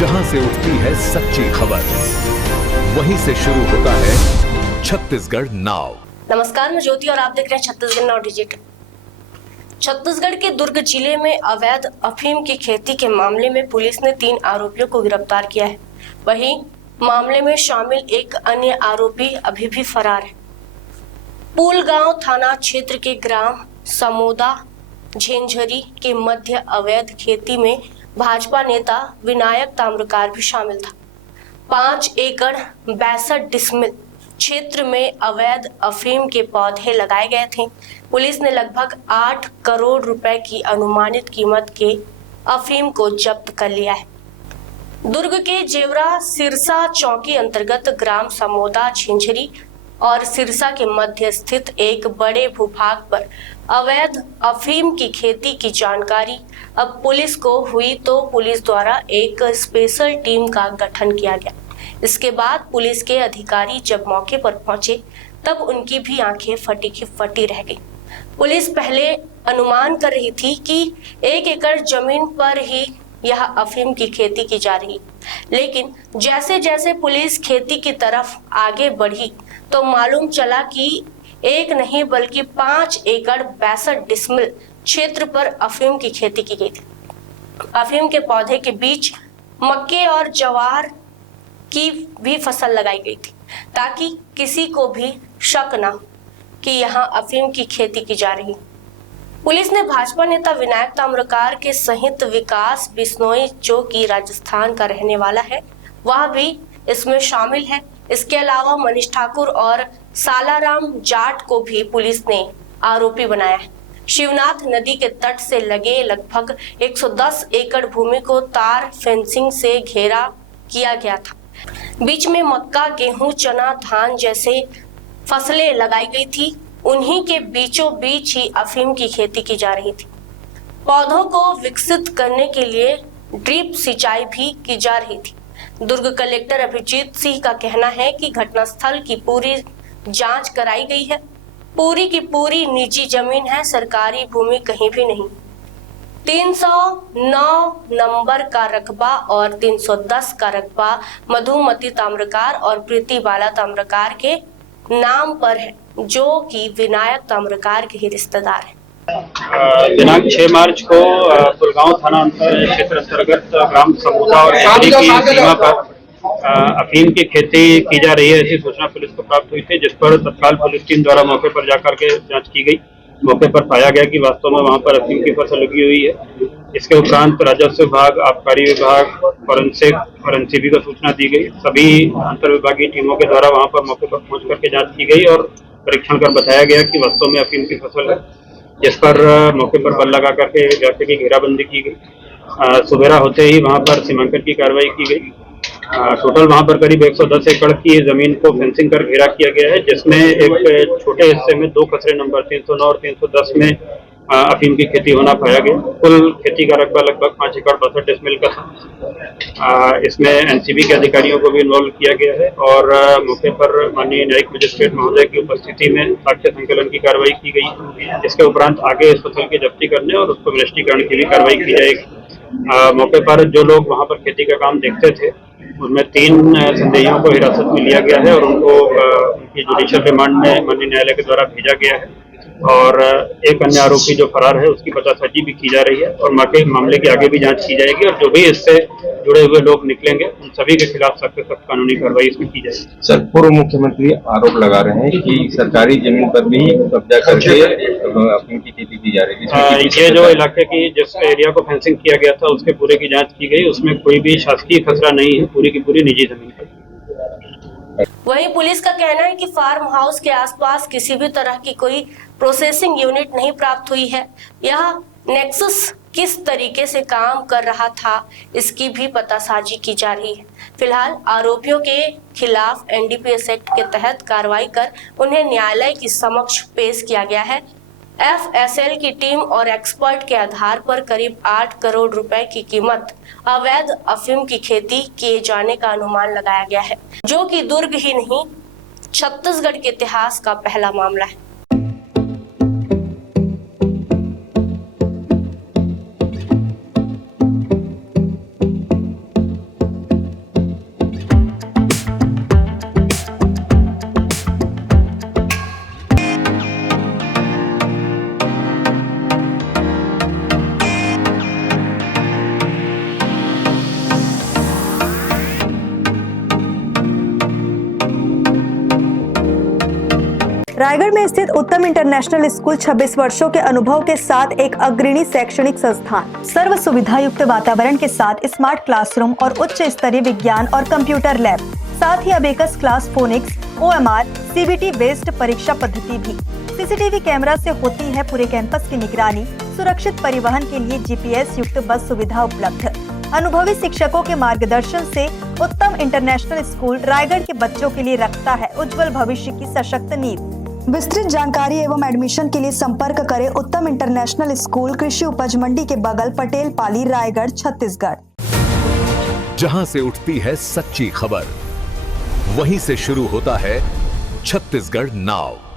जहां से उठती है सच्ची खबर, वहीं से शुरू होता है छत्तीसगढ़ नाउ। नमस्कार, मैं ज्योति और आप देख रहे हैं छत्तीसगढ़ नाउ डिजिटल। छत्तीसगढ़ के दुर्ग जिले में अवैध अफीम की खेती के मामले में पुलिस ने 3 आरोपियों को गिरफ्तार किया है। वहीं मामले में शामिल एक अन्य आरोपी अभी भी फरार है। पुलगांव थाना क्षेत्र के ग्राम समोदा झेंझरी के मध्य अवैध खेती में भाजपा नेता विनायक ताम्रकार भी शामिल था। 5 एकड़ 62 डिसमिल क्षेत्र में अवैध अफीम के पौधे लगाए गए थे। पुलिस ने लगभग 8 करोड़ रुपए की अनुमानित कीमत के अफीम को जब्त कर लिया है। दुर्ग के जेवरा सिरसा चौकी अंतर्गत ग्राम समोदा झिंझरी और सिरसा के मध्य स्थित एक बड़े भूभाग पर अवैध अफीम की खेती की जानकारी अब पुलिस को हुई तो पुलिस द्वारा एक स्पेशल टीम का गठन किया गया। इसके बाद पुलिस के अधिकारी जब मौके पर पहुंचे तब उनकी भी आंखें फटी की फटी रह गई। पुलिस पहले अनुमान कर रही थी कि 1 एकड़ जमीन पर ही यह अफीम की खेती की जा रही, लेकिन जैसे जैसे पुलिस खेती की तरफ आगे बढ़ी तो मालूम चला कि एक नहीं बल्कि 5 एकड़ 62 डिसमिल क्षेत्र पर अफीम की खेती की गई थी। अफीम के पौधे के बीच मक्के और ज्वार की भी फसल लगाई गई थी ताकि किसी को भी शक न हो कि यहाँ अफीम की खेती की जा रही। पुलिस ने भाजपा नेता विनायक ताम्रकार के सहित विकास बिश्नोई, जो कि राजस्थान का रहने वाला है, वह भी इसमें शामिल है। इसके अलावा मनीष ठाकुर और सालाराम जाट को भी पुलिस ने आरोपी बनाया है। शिवनाथ नदी के तट से लगे लगभग 110 एकड़ भूमि को तार फेंसिंग से घेरा किया गया था। बीच में मक्का, गेहूं, चना, धान जैसे फसलें लगाई गई थी। उन्हीं के बीचों बीच ही अफीम की खेती की जा रही थी। पौधों को विकसित करने के लिए ड्रिप सिंचाई भी की जा रही थी। दुर्ग कलेक्टर अभिजीत सिंह का कहना है कि घटनास्थल की पूरी जांच कराई गई है। पूरी की पूरी निजी जमीन है, सरकारी भूमि कहीं भी नहीं। 309 नंबर का रकबा और 310 का रकबा मधुमती ताम्रकार और प्रीति बाला ताम्रकार के नाम पर है, जो कि विनायक ताम्रकार के ही रिश्तेदार हैं। दिनांक 6 मार्च को पुलगांव थाना क्षेत्र अंतर्गत ग्राम समोदा और झिंझरी की सीमा पर अफीम की खेती की जा रही है, ऐसी सूचना पुलिस को प्राप्त हुई थी, जिस पर तत्काल पुलिस टीम द्वारा मौके पर जाकर के जांच की गई। मौके पर पाया गया कि वास्तव में वहां पर अफीम की फसल लगी हुई है। इसके उपरांत राजस्व विभाग, आबकारी विभाग, फॉरेंसिक और एनसीबी को सूचना दी गई। सभी अंतर विभागीय टीमों के द्वारा वहां पर मौके पर पहुंच करके जांच की गई और परीक्षण कर बताया गया कि वास्तव में अफीम की फसल है, जिस पर मौके पर बल लगा करके इलाके की घेराबंदी की गई। सुबेरा होते ही वहां पर सीमांकन की कार्रवाई की गई। टोटल वहां पर करीब 110 एकड़ की जमीन को फेंसिंग कर घेरा किया गया है, जिसमें एक छोटे हिस्से में 2 खसरे नंबर 309 और 310 में अफीम की खेती होना पाया गया। कुल खेती का रकबा लगभग 5 एकड़ 62 डिसमिल का था। इसमें एनसीबी के अधिकारियों को भी इन्वॉल्व किया गया है और मौके पर माननीय न्यायिक मजिस्ट्रेट महोदय की उपस्थिति में साक्ष्य संकलन की कार्रवाई की गई। इसके उपरांत आगे इस फसल की जब्ती करने और उसको विनिष्टीकरण की भी कार्रवाई की जाएगी। मौके पर जो लोग वहां पर खेती का काम देखते थे, उनमें 3 संदेहियों को हिरासत में लिया गया है और उनको उनकी जुडिशियल रिमांड में माननीय न्यायालय के द्वारा भेजा गया है और एक अन्य आरोपी जो फरार है उसकी पतासाजी भी की जा रही है और मामले की आगे भी जांच की जाएगी और जो भी इससे जुड़े हुए लोग निकलेंगे उन सभी के खिलाफ सख्त से सख्त कानूनी कार्रवाई इसमें की जाएगी। सर, पूर्व मुख्यमंत्री आरोप लगा रहे हैं कि सरकारी जमीन पर भी कब्जा करके अफीम की खेती की जा रही है। ये जो इलाके की जिस एरिया को फेंसिंग किया गया था उसके पूरे की जांच की गई, उसमें कोई भी शासकीय खसरा नहीं है, पूरी की पूरी निजी जमीन पर। वहीं पुलिस का कहना है कि फार्म हाउस के आसपास किसी भी तरह की कोई प्रोसेसिंग यूनिट नहीं प्राप्त हुई है। यह नेक्सस किस तरीके से काम कर रहा था, इसकी भी पतासाजी की जा रही है। फिलहाल आरोपियों के खिलाफ एनडीपीएस एक्ट के तहत कार्रवाई कर उन्हें न्यायालय के समक्ष पेश किया गया है। एफएसएल की टीम और एक्सपर्ट के आधार पर करीब 8 करोड़ रुपए की कीमत अवैध अफीम की खेती किए जाने का अनुमान लगाया गया है, जो कि दुर्ग ही नहीं छत्तीसगढ़ के इतिहास का पहला मामला है। रायगढ़ में स्थित उत्तम इंटरनेशनल स्कूल 26 वर्षों के अनुभव के साथ एक अग्रणी शैक्षणिक संस्थान। सर्व सुविधा युक्त वातावरण के साथ स्मार्ट क्लासरूम और उच्च स्तरीय विज्ञान और कंप्यूटर लैब, साथ ही abacus class, phonics, OMR, CBT based परीक्षा पद्धति भी। CCTV कैमरा से होती है पूरे कैंपस की निगरानी। सुरक्षित परिवहन के लिए GPS युक्त बस सुविधा उपलब्ध। अनुभवी शिक्षकों के मार्गदर्शन से उत्तम इंटरनेशनल स्कूल रायगढ़ के बच्चों के लिए रखता है उज्जवल भविष्य की सशक्त नींव। विस्तृत जानकारी एवं एडमिशन के लिए संपर्क करें उत्तम इंटरनेशनल स्कूल, कृषि उपज मंडी के बगल, पटेल पाली, रायगढ़, छत्तीसगढ़। जहां से उठती है सच्ची खबर, वहीं से शुरू होता है छत्तीसगढ़ नाव।